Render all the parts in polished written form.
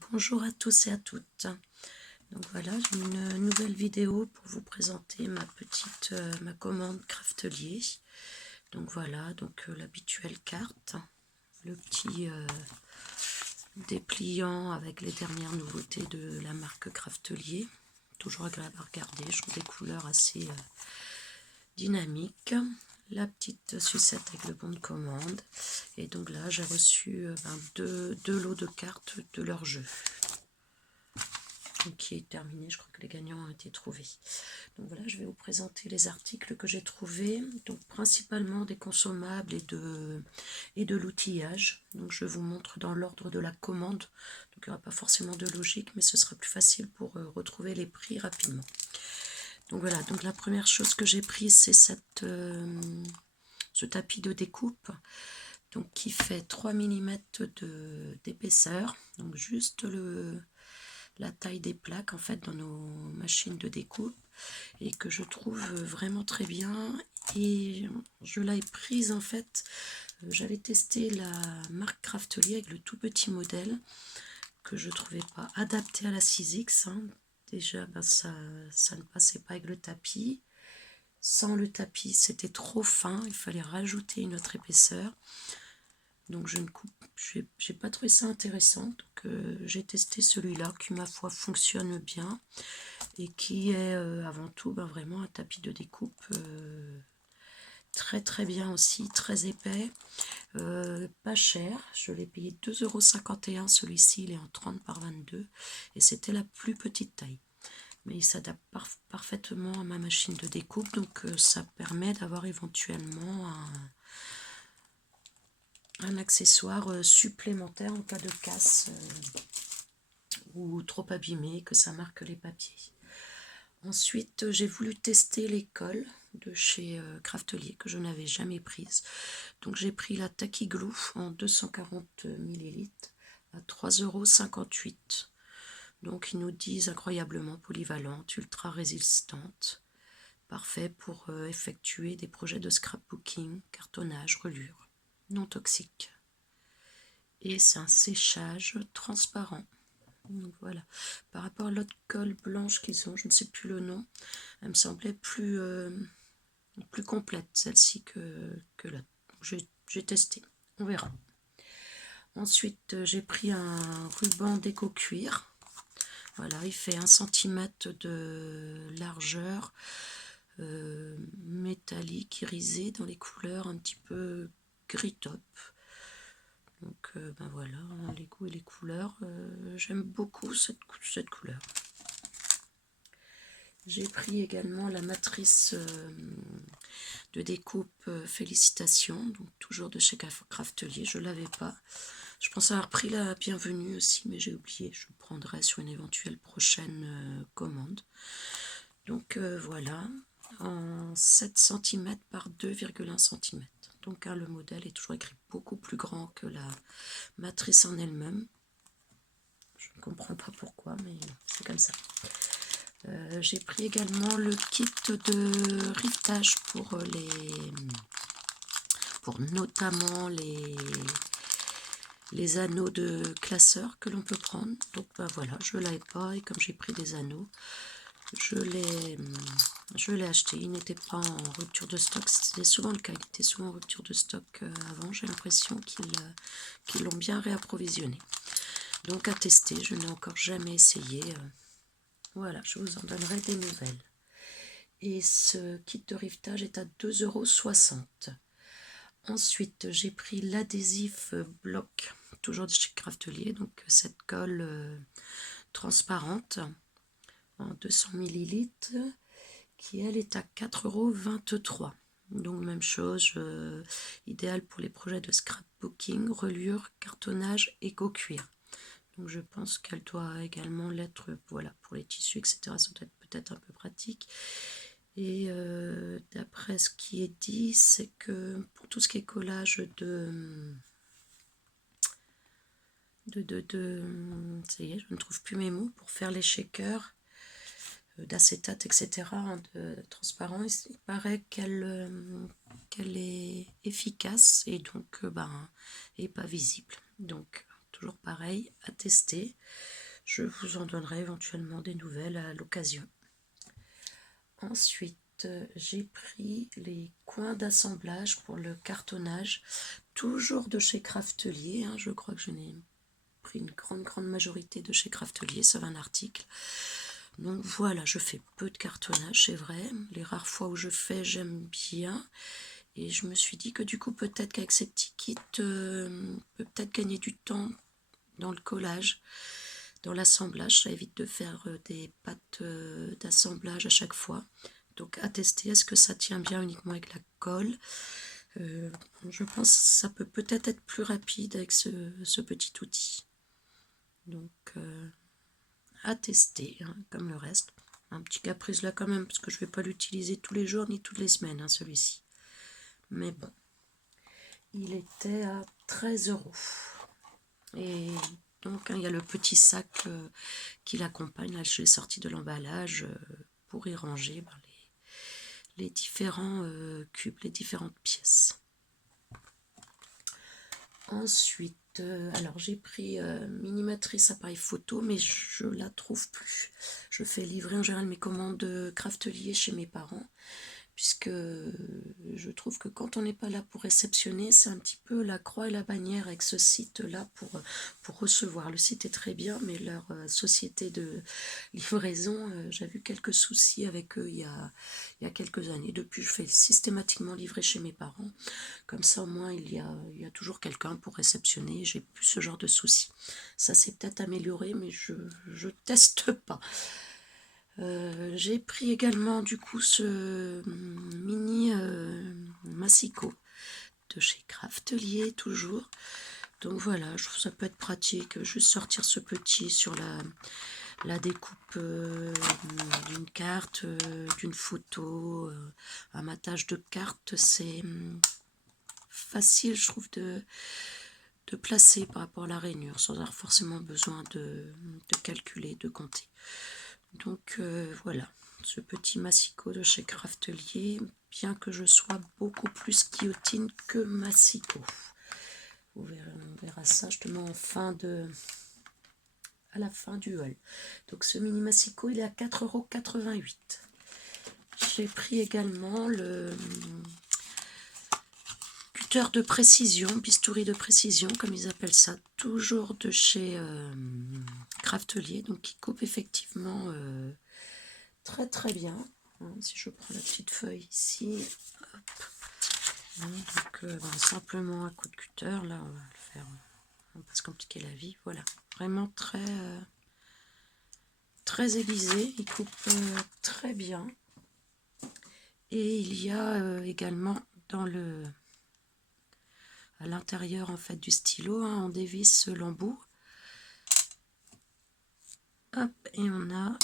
Bonjour à tous et à toutes. Donc voilà, j'ai une nouvelle vidéo pour vous présenter ma commande Craftelier. Donc voilà, l'habituelle carte, le petit dépliant avec les dernières nouveautés de la marque Craftelier. Toujours agréable à regarder, je trouve des couleurs assez dynamiques. La petite sucette avec le bon de commande. Et donc là, j'ai reçu deux lots de cartes de leur jeu, qui est terminé. Je crois que les gagnants ont été trouvés. Donc voilà, je vais vous présenter les articles que j'ai trouvés, donc principalement des consommables et de l'outillage. Donc je vous montre dans l'ordre de la commande, donc il n'y aura pas forcément de logique, mais ce sera plus facile pour retrouver les prix rapidement. Donc voilà, donc la première chose que j'ai prise, c'est ce tapis de découpe, donc qui fait 3 mm d'épaisseur, donc juste la taille des plaques en fait dans nos machines de découpe, et que je trouve vraiment très bien. Et je l'ai prise en fait, j'avais testé la marque Craftelier avec le tout petit modèle que je trouvais pas adapté à la 6X, hein. Déjà ça ne passait pas avec le tapis. Sans le tapis c'était trop fin, il fallait rajouter une autre épaisseur. Donc j'ai pas trouvé ça intéressant. Donc j'ai testé celui-là qui ma foi fonctionne bien et qui est avant tout vraiment un tapis de découpe très très bien aussi, très épais, pas cher. Je l'ai payé 2,51 €. Celui-ci il est en 30 par 22 et c'était la plus petite taille. Mais il s'adapte parfaitement à ma machine de découpe, donc ça permet d'avoir éventuellement un accessoire supplémentaire en cas de casse ou trop abîmé, que ça marque les papiers. Ensuite, j'ai voulu tester les colles de chez Craftelier que je n'avais jamais prise. Donc j'ai pris la Tacky Glue en 240 ml à 3,58 €. Donc ils nous disent incroyablement polyvalente, ultra résistante, parfait pour effectuer des projets de scrapbooking, cartonnage, relure, non toxique. Et c'est un séchage transparent. Donc voilà. Par rapport à l'autre colle blanche qu'ils ont, je ne sais plus le nom, elle me semblait plus complète celle-ci que l'autre. J'ai testé, on verra. Ensuite, j'ai pris un ruban déco cuir. Voilà, il fait 1 cm de largeur, métallique, irisé dans les couleurs un petit peu gris top. Donc voilà, les goûts et les couleurs, j'aime beaucoup cette couleur. J'ai pris également la matrice de découpe Félicitations, donc toujours de chez Craftelier. Je ne l'avais pas. Je pense avoir pris la Bienvenue aussi, mais j'ai oublié. Je le prendrai sur une éventuelle prochaine commande. Donc voilà, en 7 cm par 2,1 cm. Donc le modèle est toujours écrit beaucoup plus grand que la matrice en elle-même. Je ne comprends pas pourquoi, mais c'est comme ça. J'ai pris également le kit de rivetage pour notamment les anneaux de classeur que l'on peut prendre. Donc voilà, je ne l'avais pas et comme j'ai pris des anneaux, je l'ai acheté. Il n'était pas en rupture de stock, c'était souvent le cas, il était souvent en rupture de stock avant. J'ai l'impression qu'ils l'ont bien réapprovisionné. Donc à tester, je n'ai encore jamais essayé. Voilà, je vous en donnerai des nouvelles. Et ce kit de rivetage est à 2,60 €. Ensuite, j'ai pris l'adhésif bloc, toujours de chez Craftelier, donc cette colle transparente en 200 ml, qui elle est à 4,23 €. Donc même chose, idéal pour les projets de scrapbooking, reliure, cartonnage, éco-cuir. Donc je pense qu'elle doit également l'être, voilà, pour les tissus, etc. Ça doit être peut-être un peu pratique. Et d'après ce qui est dit, c'est que pour tout ce qui est collage ça y est, je ne trouve plus mes mots, pour faire les shakers d'acétate, etc., de transparent, il paraît qu'elle est efficace et donc et pas visible. Donc toujours pareil, à tester. Je vous en donnerai éventuellement des nouvelles à l'occasion. Ensuite, j'ai pris les coins d'assemblage pour le cartonnage, toujours de chez Craftelier. Je crois que je n'ai pris une grande majorité de chez Craftelier, sauf un article. Donc voilà, je fais peu de cartonnage, c'est vrai. Les rares fois où je fais, j'aime bien. Et je me suis dit que du coup, peut-être qu'avec ces petits kits, peut peut-être gagner du temps dans le collage, dans l'assemblage. Ça évite de faire des pattes d'assemblage à chaque fois. Donc à tester, est-ce que ça tient bien uniquement avec la colle? Je pense que ça peut peut-être être plus rapide avec ce petit outil. Donc à tester, comme le reste. Un petit caprice là quand même, parce que je ne vais pas l'utiliser tous les jours ni toutes les semaines, celui-ci. Mais bon, il était à 13 €. Et donc, il y a le petit sac qui l'accompagne. Là, je l'ai sorti de l'emballage pour y ranger les différents cubes, les différentes pièces. Ensuite, alors j'ai pris Minimatrice appareil photo, mais je la trouve plus. Je fais livrer en général mes commandes Craftelier chez mes parents, puisque je trouve que quand on n'est pas là pour réceptionner, c'est un petit peu la croix et la bannière avec ce site-là pour recevoir. Le site est très bien, mais leur société de livraison, j'ai vu quelques soucis avec eux il y a quelques années. Depuis, je fais systématiquement livrer chez mes parents. Comme ça, au moins, il y a toujours quelqu'un pour réceptionner. J'ai plus ce genre de soucis. Ça s'est peut-être amélioré, mais je teste pas. J'ai pris également du coup ce mini massicot de chez Craftelier toujours. Donc voilà, je trouve ça peut être pratique, juste sortir ce petit sur la découpe d'une carte, d'une photo, un matage de carte, c'est facile je trouve de placer par rapport à la rainure sans avoir forcément besoin de calculer, de compter. Donc voilà, ce petit massicot de chez Craftelier, bien que je sois beaucoup plus guillotine que massicot. On verra ça justement à la fin du haul. Donc ce mini massicot, il est à 4,88 €. J'ai pris également le cutter de précision, bistouri de précision, comme ils appellent ça, toujours de chez Craftelier, donc qui coupe effectivement très bien. Si je prends la petite feuille ici, hop. Donc simplement un coup de cutter, là on va le faire, on va pas se compliquer la vie, voilà, vraiment très aiguisé, il coupe très bien. Et il y a également à l'intérieur en fait du stylo, on dévisse l'embout. Hop, et on a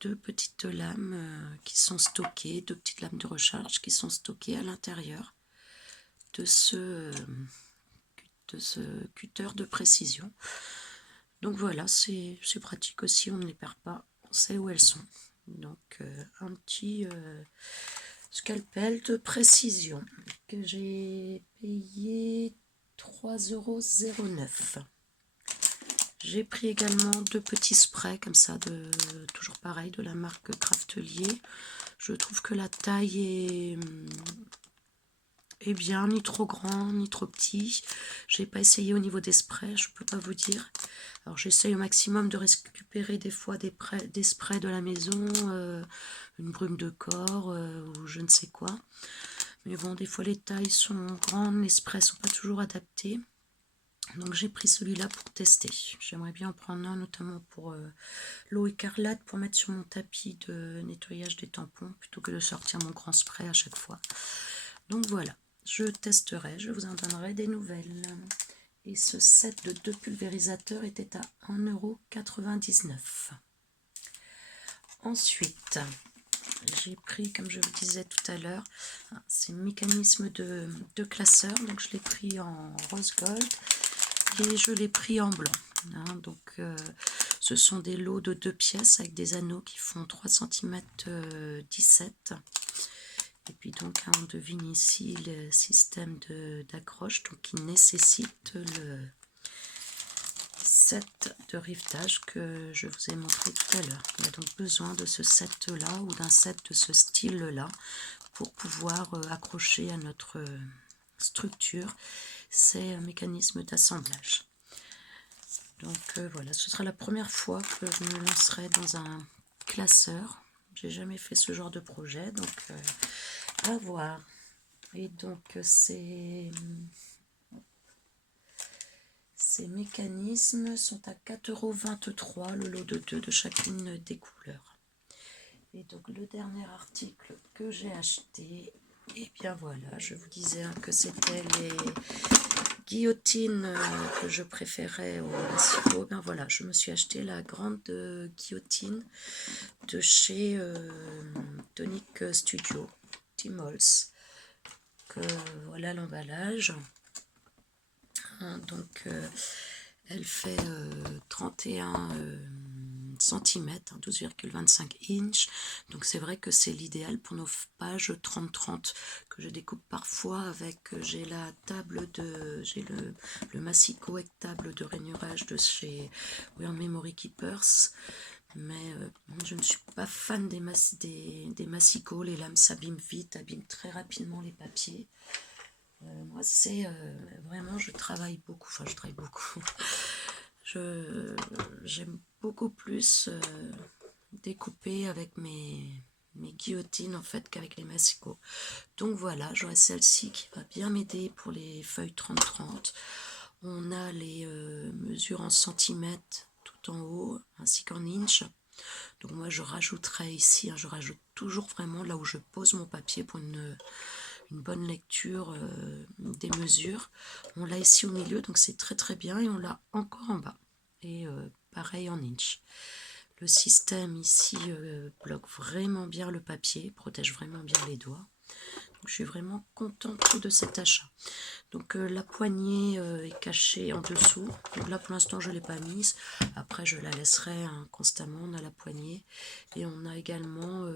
deux petites lames qui sont stockées, deux petites lames de recharge qui sont stockées à l'intérieur de ce cutter de précision. Donc voilà, c'est pratique aussi, on ne les perd pas, on sait où elles sont. Donc un petit scalpel de précision que j'ai payé 3,09 €. J'ai pris également deux petits sprays comme ça, toujours pareil, de la marque Craftelier. Je trouve que la taille est bien, ni trop grand, ni trop petit. J'ai pas essayé au niveau des sprays, je peux pas vous dire. Alors j'essaye au maximum de récupérer des fois des sprays de la maison, une brume de corps ou je ne sais quoi. Mais bon, des fois les tailles sont grandes, les sprays sont pas toujours adaptés. Donc j'ai pris celui-là pour tester. J'aimerais bien en prendre un, notamment pour l'eau écarlate, pour mettre sur mon tapis de nettoyage des tampons, plutôt que de sortir mon grand spray à chaque fois. Donc voilà, je testerai, je vous en donnerai des nouvelles. Et ce set de 2 pulvérisateurs était à 1,99 €. Ensuite, j'ai pris, comme je vous disais tout à l'heure, ces mécanismes de classeur. Donc je l'ai pris en rose gold et je l'ai pris en blanc. Donc ce sont des lots de 2 pièces avec des anneaux qui font 3 cm 17. Et puis donc on devine ici le système d'accroche, donc qui nécessite set de rivetage que je vous ai montré tout à l'heure. On a donc besoin de ce set là ou d'un set de ce style là pour pouvoir accrocher à notre structure ces mécanismes d'assemblage. Donc voilà, ce sera la première fois que je me lancerai dans un classeur. J'ai jamais fait ce genre de projet, donc à voir. Et donc ces mécanismes sont à 4,23 € le lot de 2 de chacune des couleurs. Et donc le dernier article que j'ai acheté, et bien voilà, je vous disais que c'était les guillotines que je préférais au Massico. Ben voilà, je me suis acheté la grande guillotine de chez Tonic Studio, Timols. Voilà l'emballage. Donc elle fait 31 cm, 12,25 inches. Donc c'est vrai que c'est l'idéal pour nos pages 30-30 que je découpe parfois avec, j'ai la table de, j'ai le Massico avec table de rainurage de chez Weird Memory Keepers. Mais je ne suis pas fan des Massico, les lames s'abîment vite, abîment très rapidement les papiers. Moi c'est vraiment, je travaille beaucoup, j'aime beaucoup plus découper avec mes guillotines en fait qu'avec les Massico. Donc voilà, j'aurai celle-ci qui va bien m'aider pour les feuilles 30-30. On a les mesures en centimètres tout en haut ainsi qu'en inch. Donc moi je rajouterai ici, je rajoute toujours vraiment là où je pose mon papier pour une bonne lecture des mesures. On l'a ici au milieu, donc c'est très très bien, et on l'a encore en bas. Et pareil en inch. Le système ici bloque vraiment bien le papier, protège vraiment bien les doigts. Donc, je suis vraiment contente de cet achat. Donc la poignée est cachée en dessous. Donc là pour l'instant je ne l'ai pas mise. Après je la laisserai constamment. On a la poignée et on a également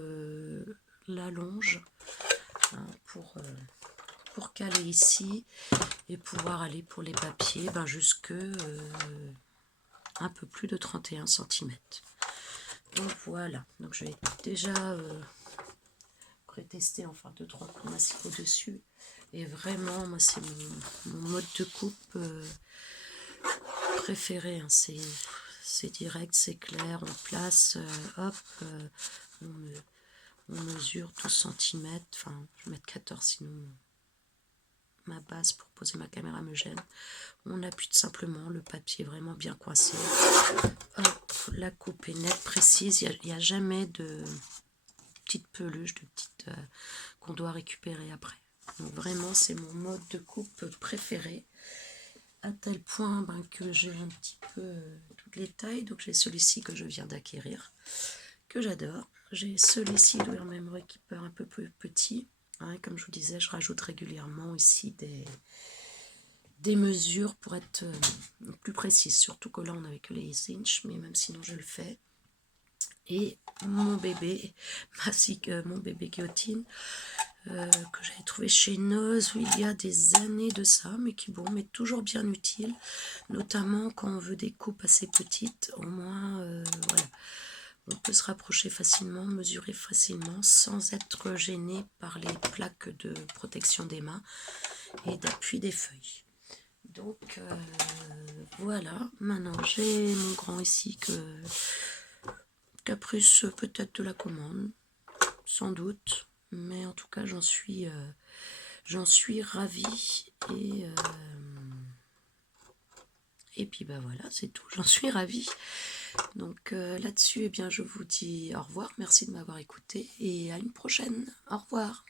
la longe pour caler ici et pouvoir aller pour les papiers jusque un peu plus de 31 cm. Donc voilà, donc je vais déjà prétester enfin 2-3 coups Massico dessus, et vraiment moi c'est mon mode de coupe préféré, c'est direct, c'est clair, on place, hop, on mesure 12 cm, enfin je vais mettre 14 sinon ma base pour poser ma caméra me gêne. On appuie simplement, le papier vraiment bien coincé. Hop, la coupe est nette, précise, il n'y a jamais de petites peluches, qu'on doit récupérer après. Donc vraiment c'est mon mode de coupe préféré, à tel point que j'ai un petit peu toutes les tailles. Donc j'ai celui-ci que je viens d'acquérir, que j'adore. J'ai celui-ci de Weird Memory Keeper un peu plus petit. Comme je vous disais, je rajoute régulièrement ici des mesures pour être plus précise, surtout que là on n'avait que les inches, mais même sinon je le fais. Et mon bébé mon bébé guillotine que j'avais trouvé chez Noz il y a des années de ça, mais qui m'est toujours bien utile, notamment quand on veut des coupes assez petites. Au moins voilà, on peut se rapprocher facilement, mesurer facilement sans être gêné par les plaques de protection des mains et d'appui des feuilles. Donc voilà, maintenant j'ai mon grand ici que caprice peut-être de la commande, sans doute, mais en tout cas j'en suis ravie, et puis voilà, c'est tout, j'en suis ravie. Donc là-dessus, je vous dis au revoir, merci de m'avoir écouté et à une prochaine, au revoir.